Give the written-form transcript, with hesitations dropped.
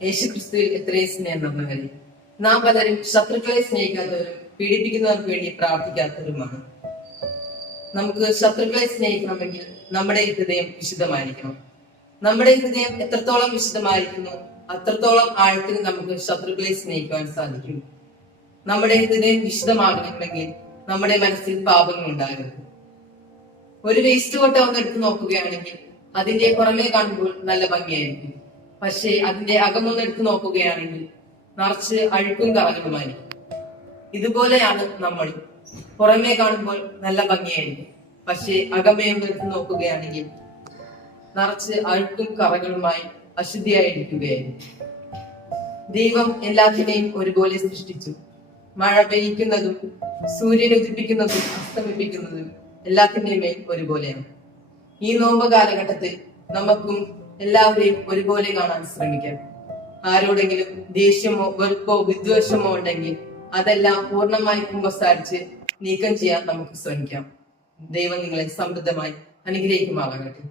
യേശുക്രിസ്തുവിൽ എത്രയും സ്നേഹം നിറഞ്ഞവരെ, നാം പലരും ശത്രുക്കളെ സ്നേഹിക്കാത്തവരും പീഡിപ്പിക്കുന്നവർക്ക് വേണ്ടി പ്രാർത്ഥിക്കാത്തവരുമാണ്. നമുക്ക് ശത്രുക്കളെ സ്നേഹിക്കണമെങ്കിൽ നമ്മുടെ ഹൃദയം വിശുദ്ധമായിരിക്കണം. നമ്മുടെ ഹൃദയം എത്രത്തോളം വിശുദ്ധമായിരിക്കുന്നു അത്രത്തോളം ആഴത്തിൽ നമുക്ക് ശത്രുക്കളെ സ്നേഹിക്കുവാൻ സാധിക്കും. നമ്മുടെ ഹൃദയം വിശുദ്ധമാകണമെങ്കിൽ നമ്മുടെ മനസ്സിൽ പാപങ്ങൾ ഉണ്ടാകരുത്. ഒരു വേസ്റ്റ് കൊട്ട ഒന്ന് എടുത്ത് നോക്കുകയാണെങ്കിൽ അതിന്റെ പുറമേ കാണുമ്പോൾ നല്ല ഭംഗിയായിരിക്കും. പക്ഷേ അതിന്റെ അകമൊന്ന് എടുത്ത് നോക്കുകയാണെങ്കിൽ നിറച്ച് അഴുക്കും കറകളുമായിരിക്കും. ഇതുപോലെയാണ് നമ്മൾ. പുറമേ കാണുമ്പോൾ നല്ല ഭംഗിയായിരിക്കും, പക്ഷേ അകമയൊന്ന് എടുത്ത് നോക്കുകയാണെങ്കിൽ നിറച്ച് അഴുക്കും കറകളുമായി അശുദ്ധിയായിരിക്കുകയായിരിക്കും. ദൈവം എല്ലാത്തിനെയും ഒരുപോലെ സൃഷ്ടിച്ചു. മഴ പെയ്യിക്കുന്നതും സൂര്യൻ ഉദിപ്പിക്കുന്നതും അസ്തമിപ്പിക്കുന്നതും എല്ലാത്തിന്റെയും മേൽ ഒരുപോലെയാണ്. ഈ നോമ്പ് കാലഘട്ടത്തിൽ നമുക്കും എല്ലാവരെയും ഒരുപോലെ കാണാൻ ശ്രമിക്കാം. ആരോടെങ്കിലും ദേഷ്യമോ വെറുപ്പോ വിദ്വേഷമോ ഉണ്ടെങ്കിൽ അതെല്ലാം പൂർണ്ണമായി കുമ്പസാരിച്ച് നീക്കം ചെയ്യാൻ നമുക്ക് ശ്രമിക്കാം. ദൈവം നിങ്ങളെ സമൃദ്ധമായി അനുഗ്രഹിക്കുമാറാകട്ടെ.